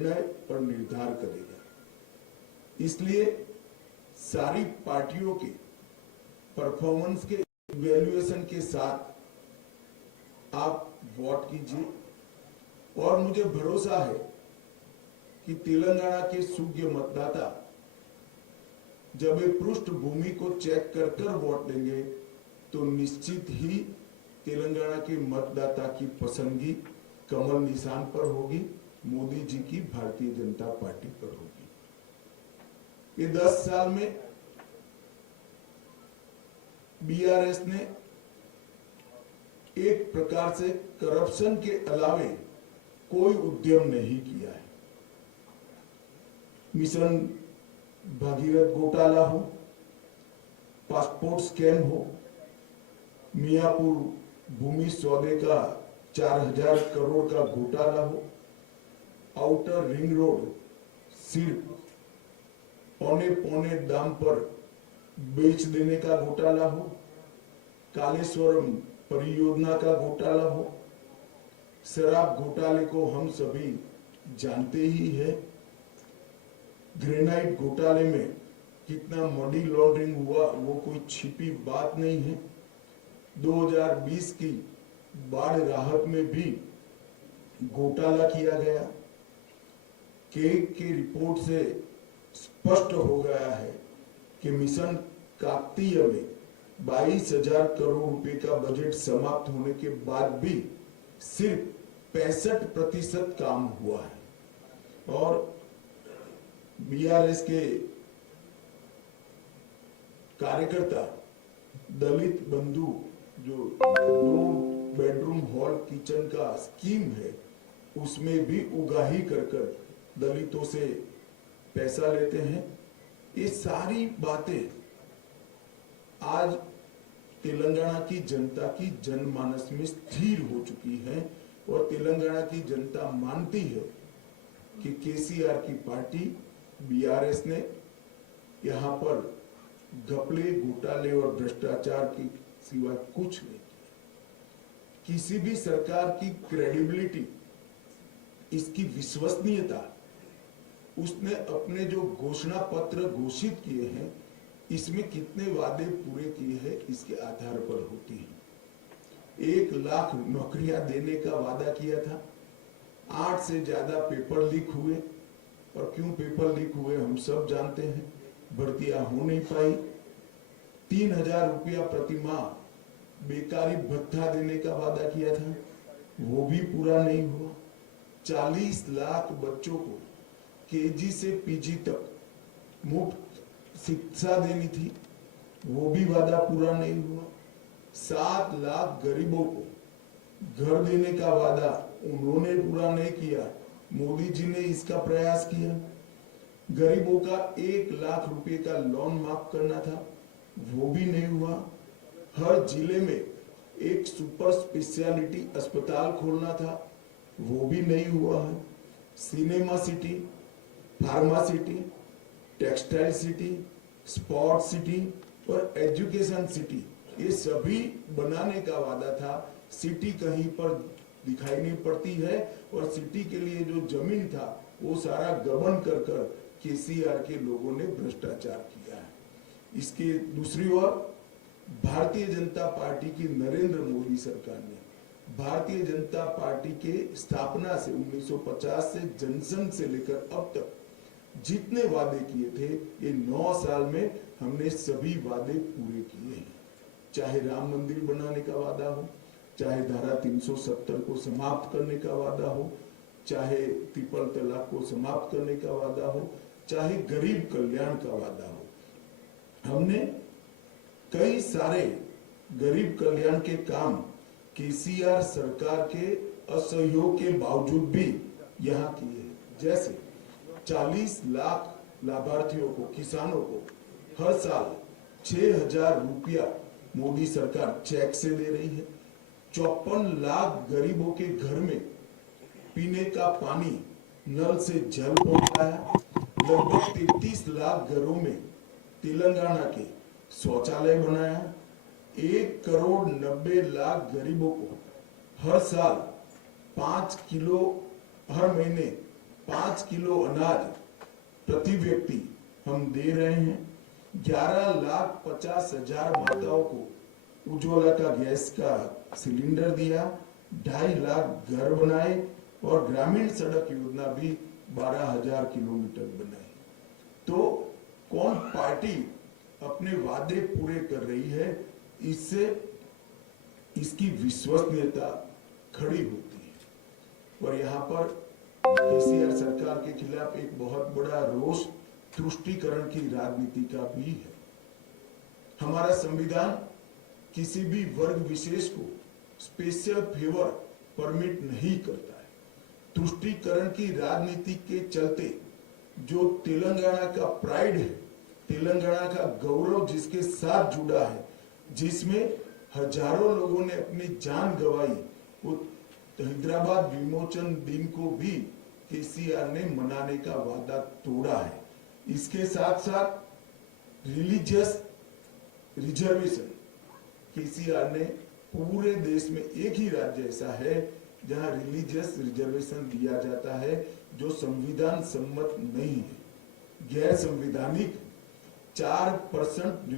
और निर्धार करेगा। इसलिए सारी पार्टियों के परफॉर्मेंस के इवैल्यूएशन के साथ आप वोट कीजिए और मुझे भरोसा है कि तेलंगाना के सूज्ञ मतदाता जब ये पृष्ठभूमि को चेक कर कर वोट देंगे तो निश्चित ही तेलंगाना के मतदाता की पसंदगी कमल निशान पर होगी, मोदी जी की भारतीय जनता पार्टी पर होगी। ये 10 साल में बीआरएस ने एक प्रकार से करप्शन के अलावे कोई उद्यम नहीं किया है। मिशन भागीरथ घोटाला हो, पासपोर्ट स्कैम हो, मियापुर भूमि सौदे का 4000 करोड़ का घोटाला हो, आउटर रिंग रोड सिर्फ पौने दाम पर बेच देने का घोटाला हो, कालेश्वरम परियोजना का घोटाला हो, शराब घोटाले को हम सभी जानते ही है। ग्रेनाइट घोटाले में कितना मनी लॉन्ड्रिंग हुआ वो कोई छिपी बात नहीं है। 2020 की बाढ़ राहत में भी घोटाला किया गया। की रिपोर्ट से स्पष्ट हो गया है कि मिशन काकतीय में 22,000 करोड़ रुपए का बजट समाप्त होने के बाद भी सिर्फ 65% काम हुआ है। और बीआरएस के कार्यकर्ता दलित बंधु जो 2 बेडरूम हॉल किचन का स्कीम है उसमें भी उगाही कर दलितों से पैसा लेते हैं। ये सारी बातें आज तेलंगाना की जनता की जनमानस में स्थिर हो चुकी है और तेलंगाना की जनता मानती है कि केसीआर की पार्टी बीआरएस ने यहाँ पर घपले, घोटाले और भ्रष्टाचार की सिवाय कुछ नहीं किया। किसी भी सरकार की क्रेडिबिलिटी, इसकी विश्वसनीयता, उसने अपने जो घोषणा पत्र घोषित किए हैं इसमें कितने वादे पूरे किए हैं इसके आधार पर होती है। 1 लाख नौकरियां देने का वादा किया था, 8 से ज्यादा पेपर लीक हुए और क्यों पेपर लीक हुए हम सब जानते हैं। भर्तियां हो नहीं पाई। 3000 रुपया प्रति माह बेकारी भत्ता देने का वादा किया था, वो भी पूरा नहीं हुआ। 40 लाख बच्चों को केजी से पीजी तक मुफ्त शिक्षा देनी थी, वो भी वादा पूरा नहीं हुआ। 7 लाख गरीबों को घर देने का वादा उन्होंने पूरा नहीं किया, मोदी जी ने इसका प्रयास किया। गरीबों का 1 लाख रुपए का लोन माफ करना था, वो भी नहीं हुआ। हर जिले में एक सुपर स्पेशलिटी अस्पताल खोलना था, वो भी नहीं हुआ है। Cinema city, pharma city, textile city, sport city और एजुकेशन सिटी, ये सभी बनाने का वादा था। सिटी कहीं पर दिखाई नहीं पड़ती है और सिटी के लिए जो जमीन था वो सारा गबन कर केसीआर के लोगों ने भ्रष्टाचार किया है। इसके दूसरी ओर भारतीय जनता पार्टी की नरेंद्र मोदी सरकार ने भारतीय जनता पार्टी के स्थापना से 1950 से जनसंघ से लेकर अब तक जितने वादे किए थे ये 9 साल में हमने सभी वादे पूरे किए हैं। चाहे राम मंदिर बनाने का वादा हो, चाहे धारा 370 को समाप्त करने का वादा हो, चाहे ट्रिपल तलाक को समाप्त करने का वादा हो, चाहे गरीब कल्याण का वादा हो। हमने कई सारे गरीब कल्याण के काम केसीआर सरकार के असहयोग के बावजूद भी यहाँ किए हैं। जैसे 40 लाख लाभार्थियों को, किसानों को हर साल 6000 रुपया मोदी सरकार चेक से दे रही है। 54 लाख गरीबों के घर में पीने का पानी नल से जल पहुंचाया। लगभग 33 लाख घरों में तेलंगाना के शौचालय बनाया। 1,90,00,000 गरीबों को हर साल 5 किलो, हर महीने 5 किलो अनाज प्रति व्यक्ति हम दे रहे हैं। 11,50,000 माताओं को उज्ज्वला का गैस का सिलेंडर दिया, 2.5 लाख घर बनाए और ग्रामीण सड़क योजना भी 12,000 किलोमीटर बनाई। तो कौन पार्टी अपने वादे पूरे कर रही है, इससे इसकी विश्वसनीयता खड़ी होती है। और यहाँ पर केसीआर सरकार के खिलाफ एक बहुत बड़ा रोष तुष्टीकरण की राजनीति का भी है। हमारा संविधान किसी भी वर्ग विशेष को स्पेशल फेवर परमिट नहीं करता है। तुष्टीकरण की राजनीति के चलते जो तेलंगाना का प्राइड है, तेलंगाना का गौरव जिसके साथ जुड़ा है, जिसमें हजारों लोगों ने अपनी जान गंवाई, वो हैदराबाद विमोचन दिन को भी केसीआर ने मनाने का वादा तोड़ा है। इसके साथ साथ रिलीजियस रिजर्वेशन, केसीआर ने पूरे देश में एक ही राज्य ऐसा है जहां रिलीजियस रिजर्वेशन दिया जाता है, जो संविधान सम्मत नहीं है, गैर संवैधानिक 4%